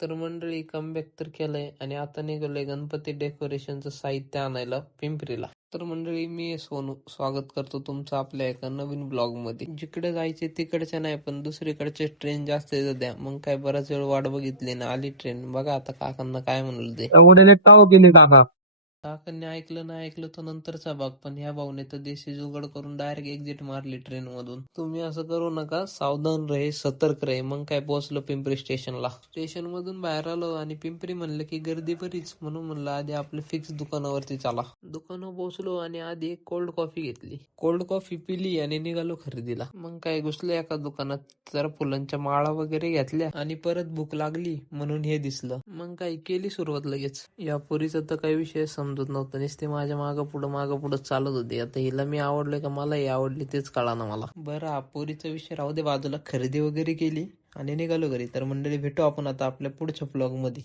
तर मंडळी कमबॅक तर केलंय आणि आता निघालोय गणपती डेकोरेशनचं साहित्य आणायला पिंपरीला. तर मंडळी मी सोनू स्वागत करतो तुमचं आपल्या एका नवीन ब्लॉग मध्ये. जिकडे जायचे तिकडच्या नाही पण दुसरीकडचे ट्रेन जास्त येतं द्या. मग काय बराच वेळ वाट बघितली ना आली ट्रेन. बघा आता काकांना काय म्हणलं ते. एवढे लेट का हो केले काका? काकांनी ऐकलं नाही ऐकलं तो नंतरचा भाग, पण ह्या भाऊने तर देशी जुगाड करून डायरेक्ट एक्झिट मारली ट्रेन मधून. तुम्ही असं करू नका, सावधान रहे, सतर्क रहे. मग काय पोहोचलो पिंपरी स्टेशनला. स्टेशन मधून बाहेर आलो आणि पिंपरी म्हणलं की गर्दी बरीच, म्हणून म्हणलं आधी आपलं फिक्स दुकानावरती चला. दुकानावर पोहोचलो आणि आधी एक कोल्ड कॉफी घेतली. कोल्ड कॉफी पिली आणि निघालो खरेदीला. मग काय घुसलो एका दुकानात, जरा फुलांच्या माळा वगैरे घेतल्या आणि परत भूक लागली म्हणून हे दिसलं. मग काय केली सुरुवात लगेच. या पोरीचा तर काही विषय समजत नव्हतं, नुसते माझ्या मागं पुढं चालत होते. आता हिला मी आवडलोय का मला ही आवडली तेच कळाना मला. बरं हा पोरीचा विषय राहू दे बाजूला, खरेदी वगैरे केली आणि निघालो घरी. तर मंडळी भेटू आपण आता आपल्या पुढच्या ब्लॉग मध्ये.